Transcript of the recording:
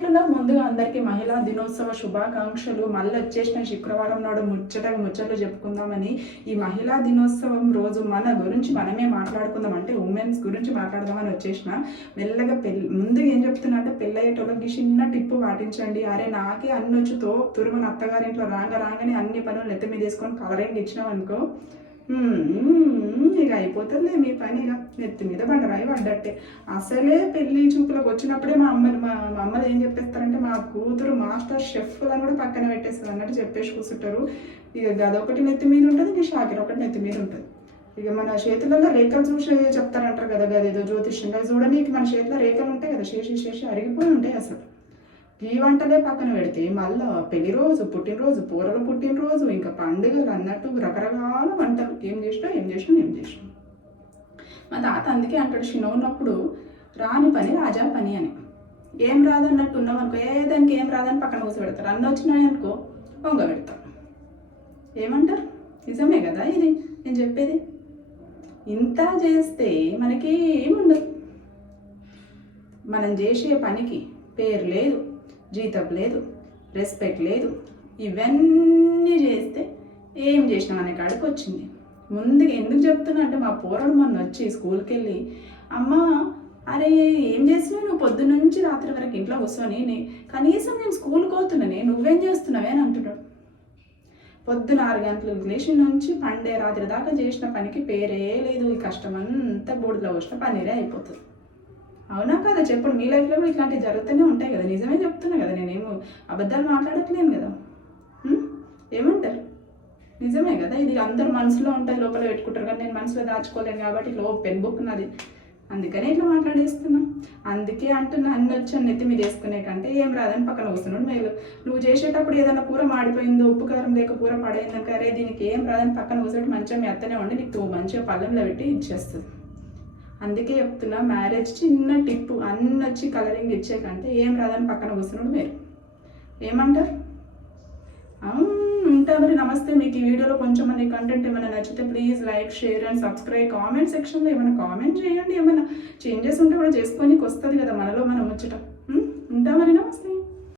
ఎట్లున్నా ముందుగా అందరికీ మహిళా దినోత్సవ శుభాకాంక్షలు. మళ్ళీ వచ్చేసిన శుక్రవారం నాడు ముచ్చట్లు చెప్పుకుందామని ఈ మహిళా దినోత్సవం రోజు మన గురించి మనమే మాట్లాడుకుందాం, అంటే ఉమెన్స్ గురించి మాట్లాడదామని వచ్చేసిన. మెల్లగా ముందుగా ఏం చెప్తున్నా అంటే పెళ్ళయ్యేటోళ్ళకి చిన్న టిప్పు పాటించండి. అరే నాకే అన్ని వచ్చుతో తురుమని అత్తగారింట్లో రాగానే అన్ని పనులు నెత్తి మీద వేసుకొని కవరింగ్ ఇచ్చినాం అనుకో, ఇక అయిపోతుందిలే మీ పని, ఇక నెత్తి మీద బండరాయి పడ్డట్టే. అసలే పెళ్లి చూపులకు వచ్చినప్పుడే మా అమ్మలు ఏం చెప్పేస్తారంటే మా కూతురు మాస్టర్ షెఫ్ అని కూడా పక్కన పెట్టేస్తారు అన్నట్టు చెప్పేసి కూర్చుంటారు. ఇక గదొకటి నెత్తి మీద ఉంటుంది, ఇక షాకిర్ ఒకటి నెత్తి మీద ఉంటుంది. ఇక మన చేతులలో రేఖలు చూసి చెప్తారంటారు కదా, గదేదో జ్యోతిష్యంగా చూడడానికి మన చేతిలో రేఖలు ఉంటాయి కదా, చేసి అరిగిపోయి ఉంటాయి. అసలు ఈ వంటలే పక్కన పెడితే మళ్ళీ పెళ్లి రోజు, పుట్టినరోజు, పూరలు పుట్టినరోజు, ఇంకా పండుగలు అన్నట్టు రకరకాల వంటలు ఏం చేసినాం. మా తాత అందుకే అంటాడు, చిన్న ఉన్నప్పుడు రాని పని రాజా పని అని. ఏం రాదన్నట్టు ఉన్నాం అనుకో, దానికి ఏం రాదని పక్కన కూర్చోబెడతారు. అన్నీ వచ్చినాయి అనుకో పొంగ పెడతారు. ఏమంటారు? నిజమే కదా ఇది నేను చెప్పేది. ఇంత చేస్తే మనకి ఏముండదు. మనం చేసే పనికి పేరు లేదు, జీతం లేదు, రెస్పెక్ట్ లేదు. ఇవన్నీ చేస్తే ఏం చేసినా మన కాడికి వచ్చింది. ముందుగా ఎందుకు చెప్తున్నా అంటే మా పోరడు మొన్న వచ్చి స్కూల్కి వెళ్ళి, అమ్మ అరే ఏం చేసినావు నువ్వు పొద్దున్న నుంచి రాత్రి వరకు ఇంట్లో కూర్చొని, కనీసం నేను స్కూల్కి పోతున్నానే నువ్వేం చేస్తున్నావే అని అంటున్నాడు. పొద్దున 6 గంటలకు లేచి నుంచి పండే రాత్రి దాకా చేసిన పనికి పేరే లేదు. ఈ కష్టమంతా బూడిదలో వచ్చిన పన్నీరే అయిపోతుంది. అవునా కదా చెప్పండి, మీ లైఫ్లో కూడా ఇట్లాంటివి జరుగుతూనే ఉంటాయి కదా. నిజమే చెప్తున్నా కదా, నేనేమో అబద్ధాలు మాట్లాడట్లేను కదా. ఏమంటారు? నిజమే కదా. ఇది అందరు మనసులో ఉంటుంది, లోపల పెట్టుకుంటారు, కానీ నేను మనసులో దాచుకోలేను కాబట్టి పెన్ బుక్ నాది, అందుకనే ఇట్లా మాట్లాడేస్తున్నా. అందుకే అంటున్నా, అన్ని వచ్చాను నెత్తి మీద వేసుకునే కంటే ఏం రాదని పక్కన కూర్చున్నాడు మేలు. నువ్వు చేసేటప్పుడు ఏదైనా కూర మాడిపోయిందో, ఉప్పు కారం లేక కూర పడైందాక, అరే దీనికి ఏం రాదని పక్కన కూర్చోటి మంచిగా మీ అత్తనే ఉండి నీకు మంచిగా పళ్ళెంలో పెట్టి ఇచ్చేస్తుంది. అందుకే చెప్తున్నా, మ్యారేజ్ చిన్న టిప్పు, అన్ని వచ్చి కలరింగ్ ఇచ్చే కంటే ఏం రాదని పక్కన కూర్చున్నాడు మీరు. ఏమంటారు? ఉంటా మరి. నమస్తే. మీకు ఈ వీడియోలో కొంచెం మన కంటెంట్ ఏమైనా నచ్చితే please like, share and subscribe. Comment సెక్షన్లో ఏమైనా కామెంట్ చేయండి. ఏమైనా చేంజెస్ ఉంటే కూడా చేసుకోనికి వస్తుంది కదా మనలో మనం ముచ్చట. ఉంటా మరి. నమస్తే.